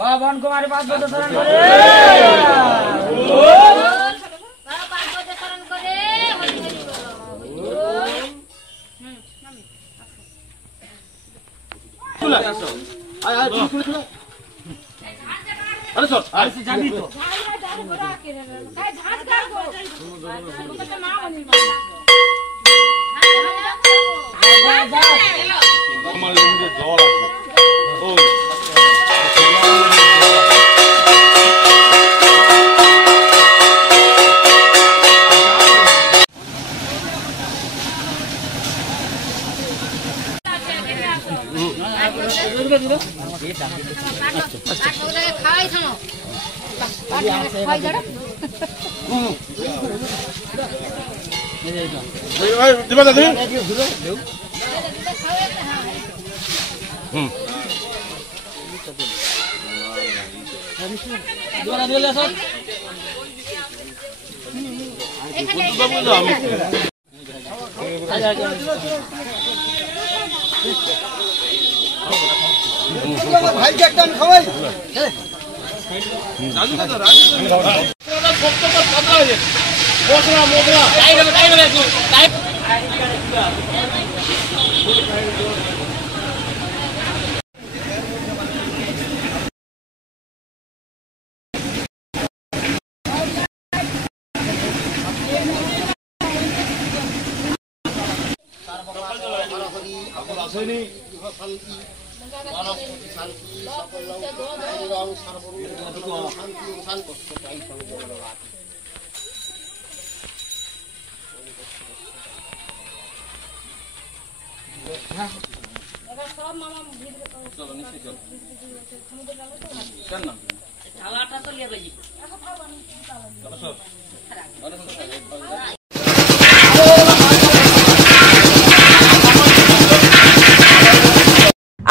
बाबन कुमारी पाँच बजे शरण करे अरे सर अरे जानी तो भाई के टाइम खवाई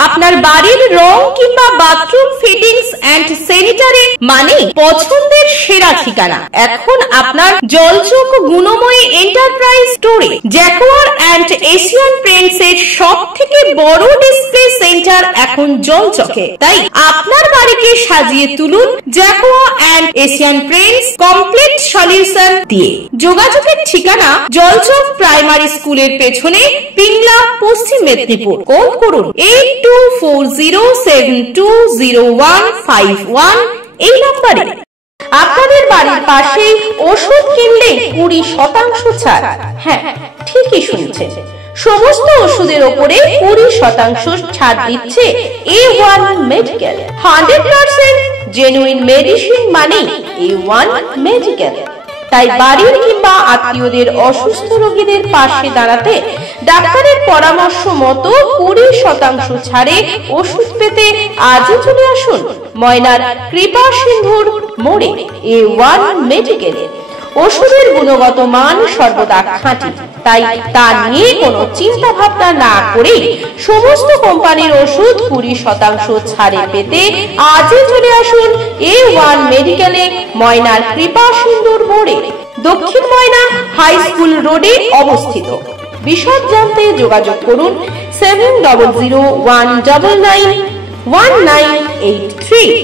আপনার বাড়ির রং কিংবা বাথরুম ফিটিংস এন্ড স্যানিটারি মানে পছন্দের সেরা ঠিকানা। এখন আপনার জলচক গুণময়ী এন্টারপ্রাইজ স্টোরে জ্যাকোয়ার এন্ড এশিয়ান পেইন্টস এর সবথেকে বড় ডিসপ্লে সেন্টার এখন জলচকে। তাই আপনার বাড়িকে সাজিয়ে তুলুন Jaquar and Asian Paints complete solution দিয়ে। যোগাযোগের ঠিকানা জলচক প্রাইমারি স্কুলের পেছনে, পিংলা, পশ্চিম মেদিনীপুর। কল করুন 8240720151 এই নম্বরে। আপনাদের বাড়ির পাশে ওষুধ কিনলে 20% ছাড়। হ্যাঁ, ঠিকই শুনছেন, সমস্ত ওষুধের উপরে 20% ছাড় দিচ্ছে A1 মেডিকেল। 100% জেনুইন মেডিসিন মানে A1 মেডিকেল। তাই বাড়ির কিংবা আত্মীয়দের অসুস্থ রোগীদের পাশে দাঁড়াতে ডাক্তারের পরামর্শ মতো 20% ছাড়ে ওষুধ পেতে আজই চলে আসুন ময়নার কৃপা সিন্ধুর মোড়ে A1 মেডিকেলে। ওষুধের গুণগত মান সর্বদা খাঁটি, তাই তা নিয়ে কোনো চিন্তা ভাবনা না করে সমস্ত কোম্পানির ওষুধ 20% ছাড়ে পেতে আজই চলে আসুন A1 মেডিকেলে, ময়নার কৃপা সিন্ধুর মোড়ে, দক্ষিণ ময়না হাই স্কুল রোডে অবস্থিত। বিশদ জানতে যোগাযোগ করুন 7001991983।